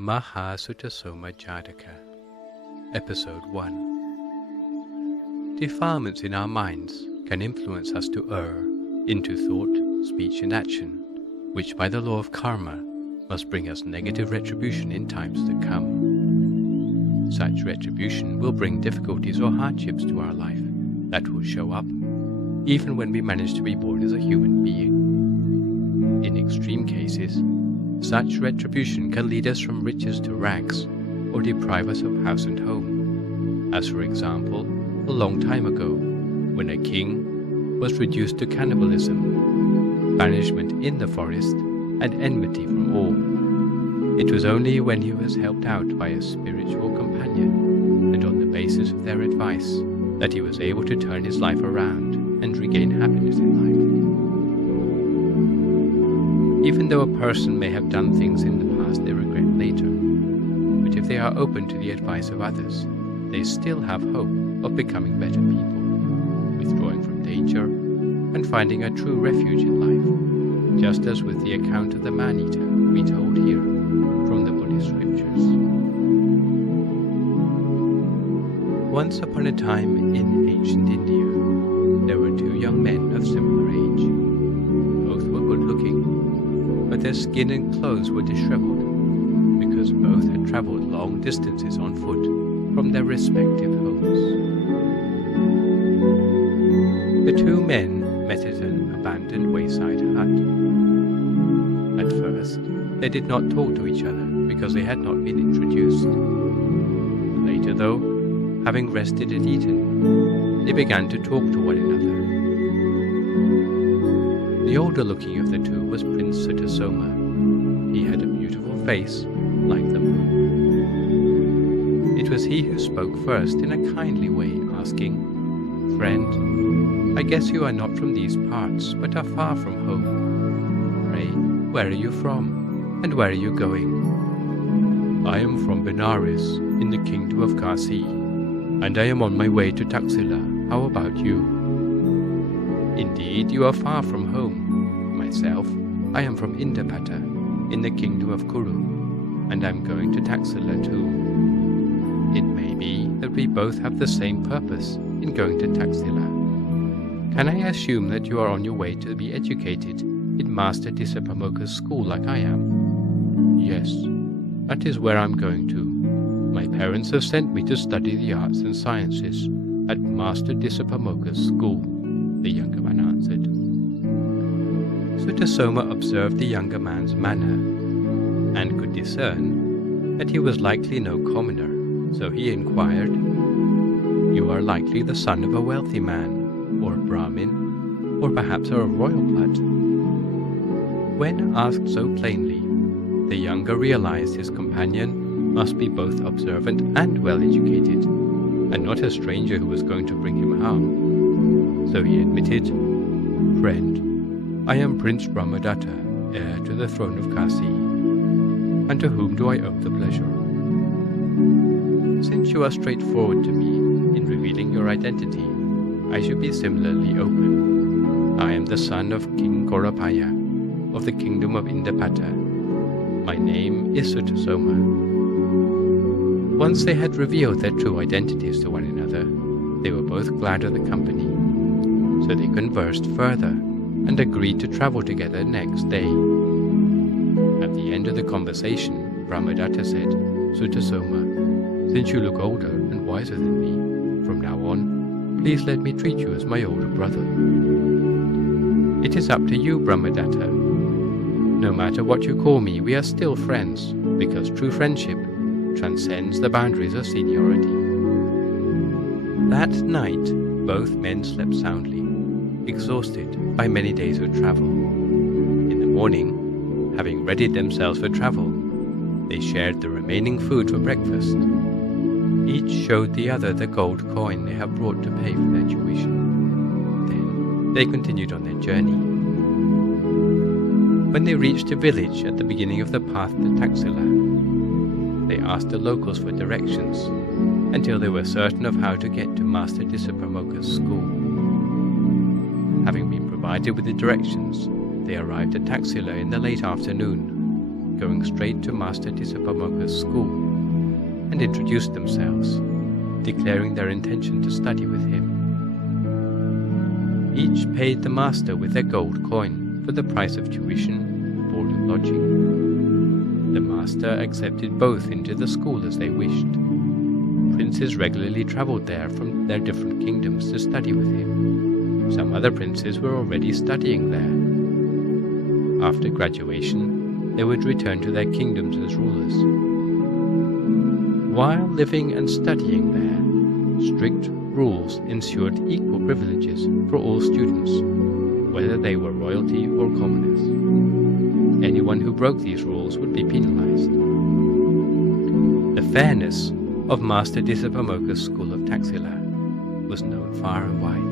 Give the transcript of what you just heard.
Mahāsutasoma Jātaka, Episode 1. Defilements in our minds can influence us to err into thought, speech and action, which by the law of karma must bring us negative retribution in times to come. Such retribution will bring difficulties or hardships to our life that will show up even when we manage to be born as a human being. In extreme cases, such retribution can lead us from riches to rags, or deprive us of house and home, as for example, a long time ago, when a king was reduced to cannibalism, banishment in the forest, and enmity from all. It was only when he was helped out by a spiritual companion, and on the basis of their advice, that he was able to turn his life around and regain happiness in life. Even though a person may have done things in the past they regret later, but if they are open to the advice of others, they still have hope of becoming better people, withdrawing from danger, and finding a true refuge in life, just as with the account of the man-eater we told here from the Buddhist scriptures. Once upon a time in ancient India, there were two young men of similar age. Both were good-looking, but their skin and clothes were disheveled, because both had travelled long distances on foot from their respective homes. The two men met at an abandoned wayside hut. At first, they did not talk to each other because they had not been introduced. Later, though, having rested and eaten, they began to talk to one another. The older-looking of the two was Prince Sutasoma. He had a beautiful face, like the moon. It was he who spoke first in a kindly way, asking, "Friend, I guess you are not from these parts, but are far from home. Pray, where are you from, and where are you going?" "I am from Benares, in the kingdom of Kasi, and I am on my way to Taxila. How about you?" "Indeed, you are far from home. Myself, I am from Indapata, in the kingdom of Kuru, and I am going to Taxila too. It may be that we both have the same purpose in going to Taxila. Can I assume that you are on your way to be educated in Master Disapamoka's school like I am?" "Yes, that is where I am going to. My parents have sent me to study the arts and sciences at Master Disapamoka's school," the younger man answered. Sutasoma observed the younger man's manner, and could discern that he was likely no commoner, so he inquired, "You are likely the son of a wealthy man, or a Brahmin, or perhaps are of royal blood?" When asked so plainly, the younger realized his companion must be both observant and well-educated, and not a stranger who was going to bring him harm. So he admitted, "Friend, I am Prince Brahmadatta, heir to the throne of Kasi. And to whom do I owe the pleasure?" "Since you are straightforward to me in revealing your identity, I should be similarly open. I am the son of King Gorapaya, of the kingdom of Indapata. My name is Sutasoma." Once they had revealed their true identities to one another, they were both glad of the company. So they conversed further and agreed to travel together next day. At the end of the conversation, Brahmadatta said, "Sutasoma, since you look older and wiser than me, from now on, please let me treat you as my older brother." "It is up to you, Brahmadatta. No matter what you call me, we are still friends, because true friendship transcends the boundaries of seniority." That night, both men slept soundly, exhausted by many days of travel. In the morning, having readied themselves for travel, they shared the remaining food for breakfast. Each showed the other the gold coin they had brought to pay for their tuition. Then they continued on their journey. When they reached a village at the beginning of the path to Taxila, they asked the locals for directions until they were certain of how to get to Master Disapamoka's school. Having been provided with the directions, they arrived at Taxila in the late afternoon, going straight to Master Dissapamoka's school and introduced themselves, declaring their intention to study with him. Each paid the master with a gold coin for the price of tuition, board and lodging. The master accepted both into the school as they wished. Princes regularly traveled there from their different kingdoms to study with him. Some other princes were already studying there. After graduation, they would return to their kingdoms as rulers. While living and studying there, strict rules ensured equal privileges for all students, whether they were royalty or commoners. Anyone who broke these rules would be penalized. The fairness of Master Dissapamoka's school of Taxila was known far and wide.